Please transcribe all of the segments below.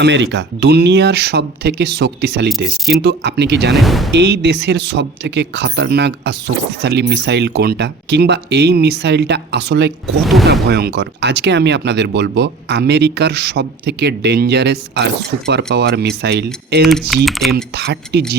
America দুনিয়ার সবথেকে শক্তিশালী দেশ, কিন্তু আপনি কি জানেন এই দেশের সবথেকে খতরনাক আর শক্তিশালী মিসাইল কোনটা, কিংবা এই মিসাইলটা আসলে কতটা ভয়ঙ্কর? আজকে আমি আপনাদের বলবো আমেরিকার সবথেকে ডেঞ্জারাস আর সুপার পাওয়ার মিসাইল LGM-30G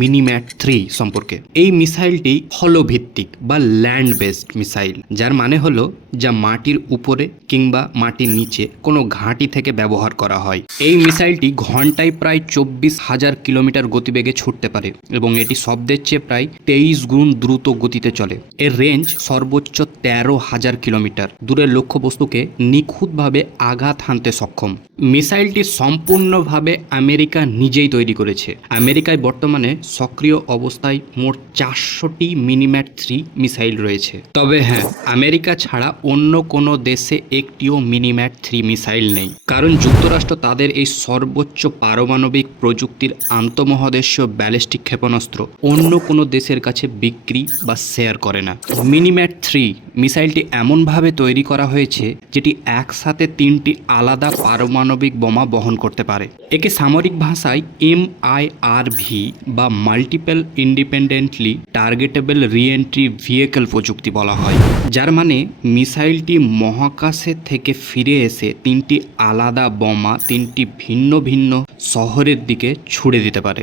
মিনিম্যাট-3 সম্পর্কে। এই মিসাইলটি হলো ভিত্তিক বা ল্যান্ড বেসড মিসাইল, যার মানে হলো যা মাটির উপরে কিংবা মাটির নিচে কোনো ঘাঁটি থেকে ব্যবহার করা হয়। এই মিসাইলটি ঘন্টায় প্রায় 24,000 কিলোমিটার গতিবেগে ছুটতে পারে এবং এটি শব্দের চেয়ে প্রায় 23 গুণ দ্রুত গতিতে চলে। এর রেঞ্জ সর্বোচ্চ 13,000 কিলোমিটার। দূরের লক্ষ্যবস্তুকে নিখুঁতভাবে আঘাত হানতে সক্ষম। মিসাইলটি সম্পূর্ণভাবে আমেরিকা নিজেই তৈরি করেছে। আমেরিকায় বর্তমানে সক্রিয় অবস্থায় মোট 400টি মিনিম্যাট-3 মিসাইল রয়েছে। তবে হ্যাঁ, আমেরিকা ছাড়া অন্য কোনো দেশে একটিও মিনিম্যাট-3 মিসাইল নেই, কারণ যুক্তরাষ্ট্র তাদের এই সর্বোচ্চ পারমাণবিক প্রযুক্তির আন্তঃমহাদেশীয় ব্যালিস্টিক ক্ষেপণাস্ত্র অন্য কোনো দেশের কাছে বিক্রি বা শেয়ার করে না। মিনিম্যাট-3 মিসাইলটি এমনভাবে তৈরি করা হয়েছে যেটি একসাথে 3টি আলাদা পারমাণবিক বোমা বহন করতে পারে। একে সামরিক ভাষায় MIRV বা multiple independently targetable re-entry vehicle প্রযুক্তি বলা হয়, যার মানে মিসাইলটি মহাকাশে থেকে ফিরে এসে 3টি আলাদা বোমা 3টি ভিন্ন ভিন্ন শহরের দিকে ছুড়ে দিতে পারে।